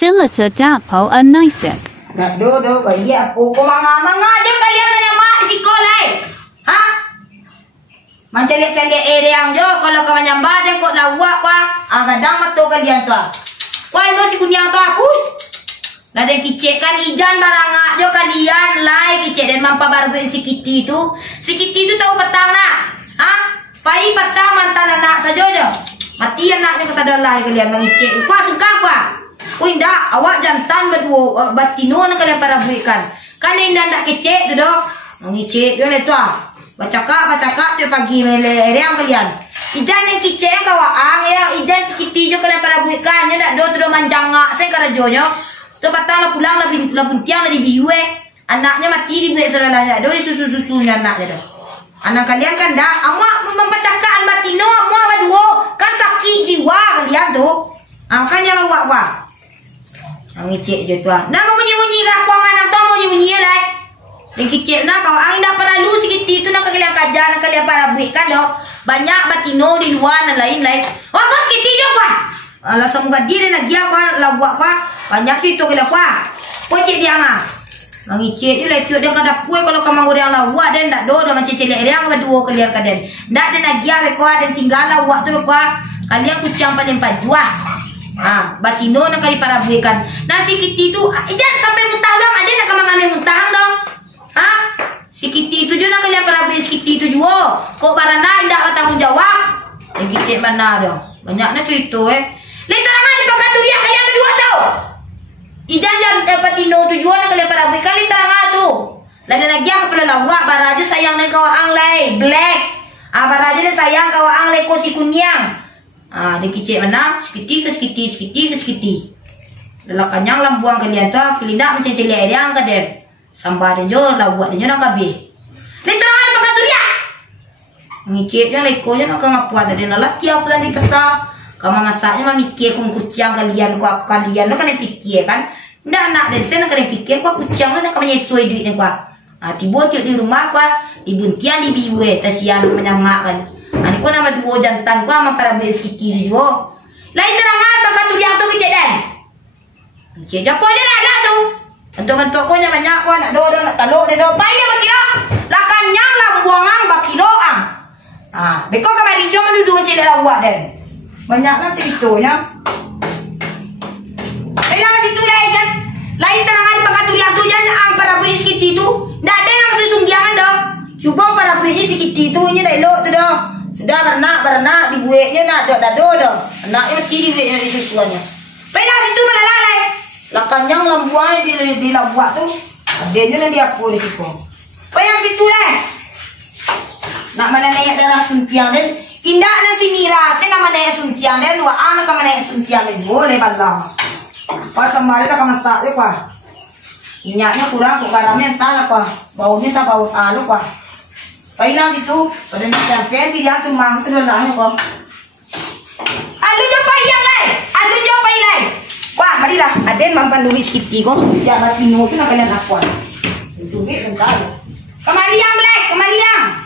Silata Dapo Anisik. Do bayi aku ko manga aja kalian menyamar di sekolah. Ha? Mencari-cari area jo kalau kau menyambar dan kau lawak kadang matu kalian tu. Kau itu si kunyang tu hapus. Lah dan kicek kan ijan barang jo kalian lai kicek dan mampa baru si Kitty tu. Si Kitty tu tahu petang nak. Ha? Pai petang mantan anak saja jo. Mati anaknya kesadar lai kalian mengicek. Kau suka kau? Wih ndak, awak jantan berdua batino nak kalian para buikan. Kan indah ndak kecek tu doh. Mengicek tu le tu. Bacakak tu pagi mele yang kalian. Ijan yang kecek kawaang ya, ijan sikiti jo kalian para buikan. Ya ndak do tu do manjangak saya karajonyo. Tu patang pulang la buntiang la di biue. Anaknya mati di buik selalanya. Do di susu-susunya anaknya doh. Anak kalian kan dak, awak membacakan batino, awak berdua kan sakit jiwa kalian tu. Kan yang awak. Ngicek je tu. Dah mau bunyi-bunyi lah kuangan nak tahu bunyi-bunyi lah. Dan kicik nak kau ang dah perlu sikit tu nak kalian kajar nak kalian para buik kan doh. Banyak batino di luar dan lain-lain. Wah kau sikit je kuah. Alah semoga dia nak gia kuah lah buat kuah. Banyak situ kalian kuah. Kau cik dia ngah. Ngicek je lah tu dia kada puai kalau kamu orang lah buat dan tak do macam celek dia berdua kalian kaden. Ndak ada nak gia kuah dan tinggal lah buat tu kuah. Kalian kucang pada empat juah. Batino nak kali para buikan. Nasi Kitty tu, jangan sampai muntah dong. Ada nak mengambil muntah dong. Si Kitty tu juga nak kalian para buik si Kitty tu juga. Kok barana tidak bertanggung jawab. Kicik mana dong. Banyaknya cerita Lain terangan di pakat tu dia kalian berdua tau. Ijan Batino tu juga nak kalian para buik kali terangan tu. Lain lagi yang kepala lawak baraja sayang dan kawang lay black. Baraja dan sayang kawang lay kosi kunyang. Dia kicik mana? Sekiti. Dalam kanyang lambuang kalian tu, kelindak macam celik yang kader. Sambar dan jo, lah buat dan jo nak kabeh. Literan pakai tu dia. Ngicik yang lekonya nak ngapuan dan nalas tiap bulan dikesal. Kamu masaknya memikir kau kucing kalian, kalian lo kan fikir kan? Nak dan saya nak kalian fikir kau kucing lo nak kamu sesuai duit ni kau. Tiba di rumah kau, di buntian di biwe, tasian menyangak kan. Ani ko nama dua jantan ko ama para beskiti juga. Lain terangan pakai tu yang tu kecek dan. Kecek apa dia ada tu? Bentuk-bentuk ko nya banyak ko nak do nak taluk de do pai dia bakilo. Lah kanyang lah buangang bakilo ang. Beko kamari jom duduk macam dah buat dan. Banyaklah ceritanya. Elang situ lain kan. Lain terangan pakai tu yang tu jan ang para beskiti tu. Ndak ada yang sesunggiangan dah. Cuba para beskiti tu nya dah elok tu dah. Sudah beranak dibuatnya nak dado dah. Anaknya mesti dibuatnya di susuannya. Baiklah situ melalai. Lakanyang lambuai di lambuak tu. Adanya nanti aku di situ. Bayang situ lah. Nak mana naik darah suntiang dan indah nasi mira. Saya nak mana naik suntiang dan dua anak nak naik suntiang dan boleh balang. Pas kemarin dah masak je kuah. Minyaknya kurang, garamnya entah apa. Baunya tak bau alu kuah. Baiklah situ, pada nak sampai dia tu mang sederhana kok. Alu jo payang lai, alu jo payang. Wah, marilah, aden mampan Louis Kitty kok. Jangan tino tu nak kalian lakukan. Tunggu bentar. Kemari yang black, kemari yang.